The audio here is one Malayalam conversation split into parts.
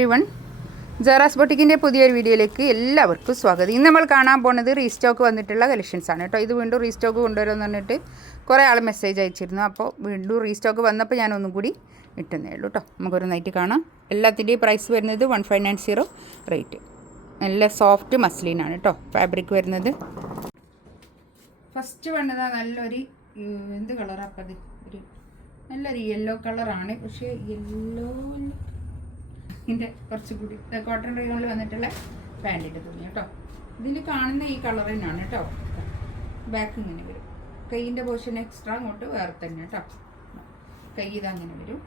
എവരിവൺ, ജാറാസ് ബൊട്ടിക്കിൻ്റെ പുതിയൊരു വീഡിയോയിലേക്ക് എല്ലാവർക്കും സ്വാഗതം. ഇന്ന് നമ്മൾ കാണാൻ പോകുന്നത് റീസ്റ്റോക്ക് വന്നിട്ടുള്ള കളക്ഷൻസ് ആണ് കേട്ടോ. ഇത് വീണ്ടും റീസ്റ്റോക്ക് കൊണ്ടുവരുമെന്ന് പറഞ്ഞിട്ട് കുറേ ആൾ മെസ്സേജ് അയച്ചിരുന്നു. അപ്പോൾ വീണ്ടും റീസ്റ്റോക്ക് വന്നപ്പോൾ ഞാൻ ഒന്നും കൂടി ഇട്ടുന്നേ ഉള്ളൂ കേട്ടോ. നമുക്കൊരു നൈറ്റ് കാണാം. എല്ലാത്തിൻ്റെയും പ്രൈസ് വരുന്നത് 1590 റേറ്റ്. നല്ല സോഫ്റ്റ് മസ്ലിനാണ് കേട്ടോ ഫാബ്രിക് വരുന്നത്. ഫസ്റ്റ് വന്നതാ നല്ലൊരു എന്ത് കളറാണ് അത്, ഒരു നല്ലൊരു യെല്ലോ കളറാണ്. പക്ഷേ യെല്ലോ ഇതിൻ്റെ കുറച്ചുകൂടി കോട്ടൺ റയോണിൽ വന്നിട്ടുള്ള പാൻറ്റിൻ്റെ തുണി കേട്ടോ. ഇതിൽ കാണുന്ന ഈ കളർ തന്നെയാണ് കേട്ടോ. ബാക്ക് ഇങ്ങനെ വരും. കൈയിൻ്റെ പോർഷൻ എക്സ്ട്രാ അങ്ങോട്ട് വേറെ തന്നെ കേട്ടോ. കൈ ഇതങ്ങനെ വരും.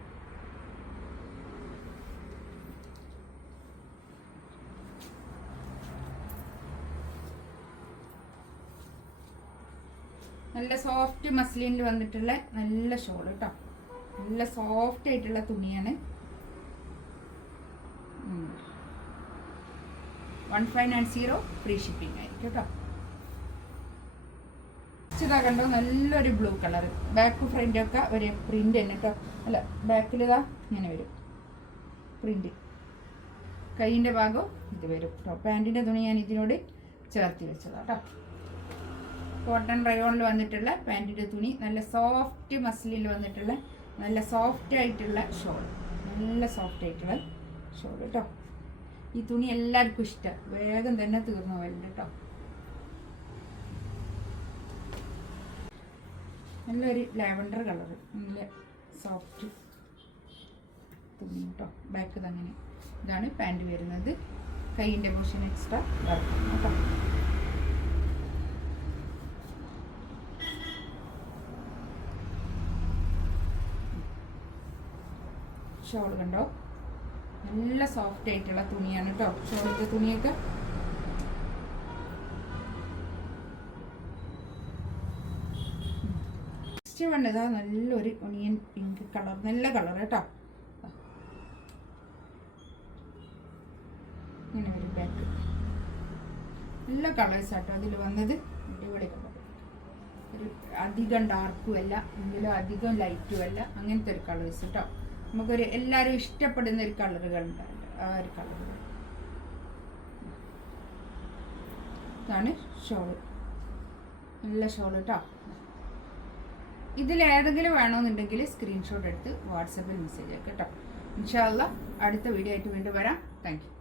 നല്ല സോഫ്റ്റ് മസ്ലിനിൽ വന്നിട്ടുള്ള നല്ല ഷോൾ കേട്ടോ. നല്ല സോഫ്റ്റ് ആയിട്ടുള്ള തുണിയാണ്. 1590 ഫ്രീ ഷിപ്പിംഗ് ആയിരിക്കും കേട്ടോ. ഇതാ കണ്ടോ, നല്ലൊരു ബ്ലൂ കളർ. ബാക്ക് ഫ്രണ്ടൊക്കെ ഒരു പ്രിന്റ് തന്നെ കേട്ടോ. അല്ല, ബാക്കിലിതാ ഇങ്ങനെ വരും പ്രിന്റ്. കൈയിൻ്റെ ഭാഗം ഇത് വരും കേട്ടോ. പാൻറ്റിൻ്റെ തുണി ഞാൻ ഇതിനോട് ചേർത്ത് വെച്ചതാണ് കേട്ടോ. കോട്ടൺ റയോണിൽ വന്നിട്ടുള്ള പാൻറ്റിൻ്റെ തുണി, നല്ല സോഫ്റ്റ് മസ്ലിനിൽ വന്നിട്ടുള്ള നല്ല സോഫ്റ്റ് ആയിട്ടുള്ള ഷോൾ. നല്ല സോഫ്റ്റ് ആയിട്ടുള്ള ഷോൾ കേട്ടോ. ഈ തുണി എല്ലാവർക്കും ഇഷ്ടം, വേഗം തന്നെ തീർന്നു പോകലുണ്ട് കേട്ടോ. നല്ലൊരു ലാവൻഡർ കളർ, നല്ല സോഫ്റ്റ് തുണി കേട്ടോ. ബാക്ക് തന്നെ ഇതാണ് പാൻറ് വരുന്നത്. കൈയിൻ്റെ പോർഷൻ എക്സ്ട്രാ വർക്ക് കേട്ടോ. ഷോൾ കണ്ടോ, നല്ല സോഫ്റ്റ് ആയിട്ടുള്ള തുണിയാണ് കേട്ടോ. ഷോളിൻ്റെ തുണിയൊക്കെ നെക്സ്റ്റ് വേണ്ടതാ നല്ലൊരു ഒണിയൻ പിങ്ക് കളർ, നല്ല കളർ കേട്ടോ. ഇങ്ങനെ വരും ബാക്ക്. നല്ല കളേഴ്സ് ആട്ടോ അതിൽ വന്നത്. അടിപൊളി കളർ. ഒരു അധികം ഡാർക്കും അല്ല, എങ്കിലും അധികം ലൈറ്റും അല്ല, അങ്ങനത്തെ ഒരു കളേഴ്സ് കേട്ടോ. നമുക്കൊരു എല്ലാവരും ഇഷ്ടപ്പെടുന്ന ഒരു കളറുകൾ ഉണ്ടാവില്ല, ആ ഒരു കളറുകൾ. ഇതാണ് ഷോള്, നല്ല ഷോള് കേട്ടോ. ഇതിലേതെങ്കിലും വേണമെന്നുണ്ടെങ്കിൽ സ്ക്രീൻഷോട്ട് എടുത്ത് വാട്സപ്പിൽ മെസ്സേജ് ആക്കാം കേട്ടോ. ഇൻഷാ അല്ലാഹ് അടുത്ത വീഡിയോ ആയിട്ട് വീണ്ടും വരാം. Thank you.